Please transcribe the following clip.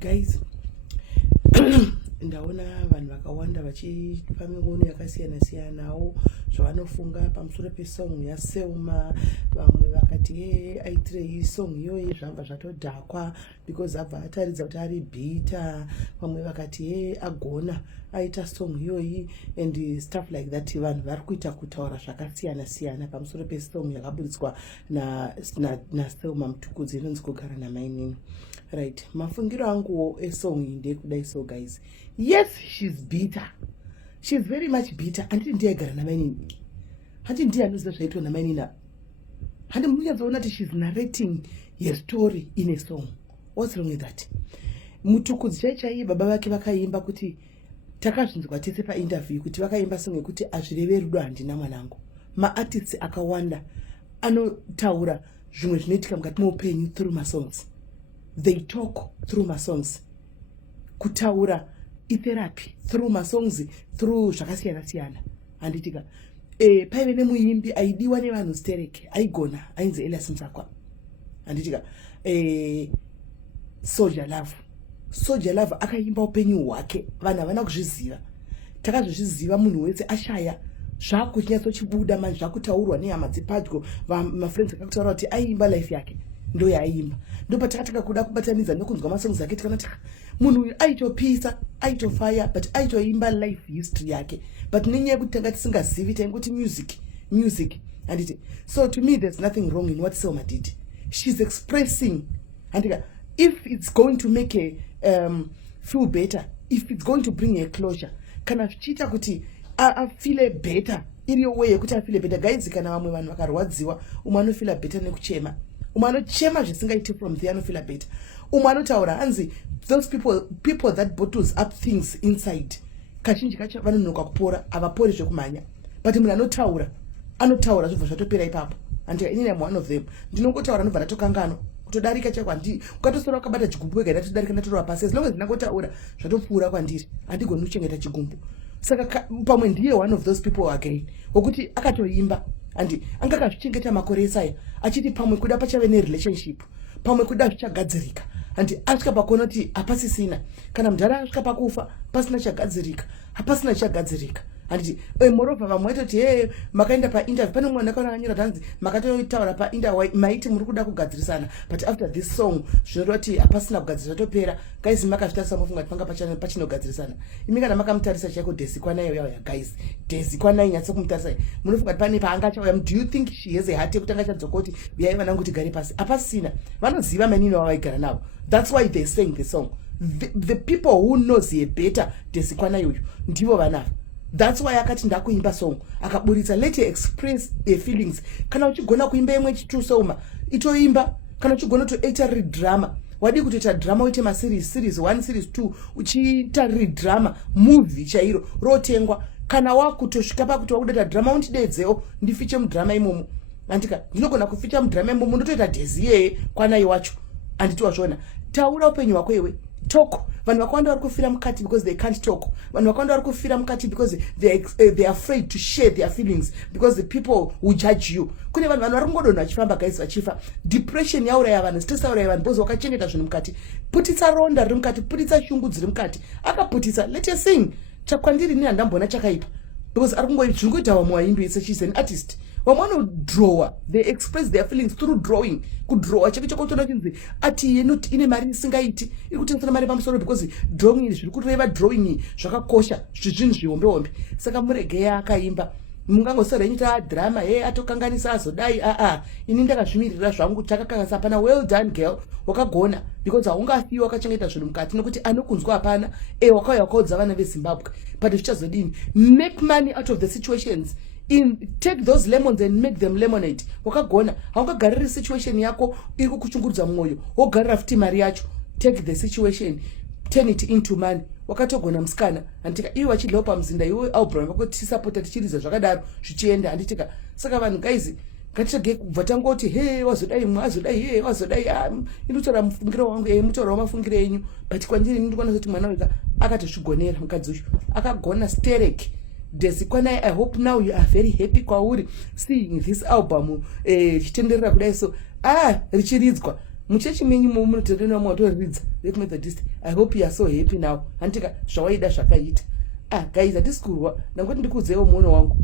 Guys, ndaona vanhu vakawanda vachipa mikono yakasiyana-siyanawo zvavanofunga pamusoro pesong yaSelma. Vamwe vakati aitirei song iyoyi zvabva zvatodhakwa because abva ataridza kuti ari bhita. Vamwe vakati agona aita song iyoyi and stuff like that. Vanhu vari kuita kutaura zvakasiyana-siyana pamusoro pesong yakaburitswa naSelma Mutukudzi inonzi Kugara namainini. Right, mafungiro angu esong ndekudai. So guys, yes, she's bitter. She's very much bitter. Handiti ndiye agara namainini. Handiti ndiye anoziva zvaitwa namainini. Handiti munyazoona kuti she's narrating her story in a song. What's wrong with that? Mutukudzi chaiye baba vake vakaimba kuti takazvinzwa tese painterview kuti vakaimba song yekuti azvireve rudo handina mwanangu. Maartists akawanda anotaura zvimwe zvinoitika mukati muupenyu through masongs. They talk through my songs. Kutaura therapy through my songs, through zvakasiyana-siyana. Anditika paive nemuimbi aidiwa nevanhu stereke aigona ainzi Elias Msakwa. Anditika Soldier Love akaimba upenyu hwake. Vanhu havana kuzviziva. Takazozviziva munhu wese ashaya zvakuchinyatsochibuda manje zvakutaurwa nehama dzepadyo. Mafriends akakutaura kuti aiimba life yake. Ndo yaimba. Ndo patakataka kuda kubatanidza nokunzwa masongs ake tikana munhu uyu aitopisa, aitofaya, but aitoimba life history yake. But nenyaya yekuti tanga tisingazivi taingoti music. And so to me there's nothing wrong in what Selma did. She's expressing. And if it's going to make a feel better, if it's going to bring a closure, kana zvichiita kuti feel better, iriyo way yekuti afeel better. Guys, kana vamwe vanhu vakarwadziwa, umwe anofeel better nekuchema. Umanochema zvisingaiti from there anofeel better. Umanotaura hanzi those people that bottles up things inside. Kazhinji kacho vanonoka kupora, havapori zvekumhanya. But munhu anotaura zvobva zvatopera ipapo. And inini am one of them. Ndinongotaura nobva ndatokanganwa. Kutodarika chako handii. Ukatosora wakabata chigumbu wega ndatodarika ndatorwa pasi. As long as ndinangotaura zvatopfuura kwandiri. Handigoni kuchengeta chigumbu. Saka pamwe ndiye one of those people again. Wokuti akatoimba. And angakazvichengeta makore esaya achiti pamwe kuda pachave nerelationship, pamwe kuda zvichagadzirika. And asvika pakuona kuti hapasisina. Kana mudhara asvika pakufa pasina chagadzirika, hapasina chagadzirika. And moreover vamwe vaitoti makaenda painterview pane mwana akaona anyora tanzi makatotaura painterview maiti muri kuda kugadzirisana, but after this song zvinoreva kuti hapasina kugadzirisa zvatopera. Guys, makazvitarisa mofunga kuti panga pachinogadzirisana. Imi kana makamutarisa chaiko Desi Kwanai yauya, guys, Desi Kwanai nyatso kumutarisa munofunga kuti pane paangachauya. Do you think she has a heart yekutanga chadzoka kuti uyai vanangu kuti gare pasi? Hapasina. Vanoziva manini vavaigara navo. That's why they sang the song. The people who knows her better Desi Kwanai uyu ndivo vanavo. That's why akati ndakuimba song akaburitsa let her express her feelings. Kana uchigona kuimba imwe chitu Selma itoimba. Kana uchigona to act a drama, wadi kutoita drama uite ma series 1 series 2 uchiita drama movie chairo rotengwa. Kana wakutosvika pakuti wakuita drama undidedzeo ndifiche mudrama imomo. Andika ndinogona kuficha mudrama imomo ndotoita Desi Kwanai wacho. Anditi wazvona taura upenyu hwako iwe. Talk. Vanhu vakawanda vari kufira mukati because they can't talk. Vanhu vakawanda vari kufira mukati because they are afraid to share their feelings because the people will judge you. Kune vanhu vari kungodonha vachifamba guys vachifa. Depression yauraya vanhu, stress yauraya vanhu because wakachengeta zvinhu mukati. Putitsa ronda riri mukati, putitsa shungu dziri mukati. Akaputitsa, let us sing. Chakwandiri ni handambona chakaipa. Because ari kungoita zvingoita vamwe vaimbi. She's an artist. Vamwe drawer, they express their feelings through drawing. Kudrawa chake chakotona chinzi ati ine mari isingaiti iri kutengesera mari pamusoro because drawing izvi zviri kureva drawing zvakakosha zvinhu zvihombe. Saka murege akaimba mungangosara inyita drama atokanganisa azodai ini ndakazvimirira zvangu takakanganisa hapana. Well done girl, wakagona because haungafiwa wakachengeta zvinhu mukati nokuti anokunzwa hapana. Wakauya wakaudza vana veZimbabwe but zvichazodini. Make money out of the situations. Take those lemons and make them lemonade. Wakagona haungagariri situation yako iri kukuchungurudza mwoyo wogarira futi mari yacho. Take the situation, turn it into money. Wakatogona musikana anditika iwe wachidlawo pamuzinda iwe aubram vako tisapota tichiriza zvakadaro zvichienda. Anditika saka vanhu guys ngatichage kubva tangoti wazodai mwazodai wazodai inotora mufungiro wangu mutora mafungiro enyu. But kwandiri ndikona kuti mwana wega akatozvigonera mukadzi uyu akagona stereke. Desi Kwanai, I hope now you are very happy kwauri seeing this album chitenderera kudai. So richiridzwa muchechi menyu munotorena mwatoridza Methodist. I hope you are so happy now. Antika zvawaida zvakaita. Guys, hatisi kurwa. Ndangoti ndikuudzewo muono wangu.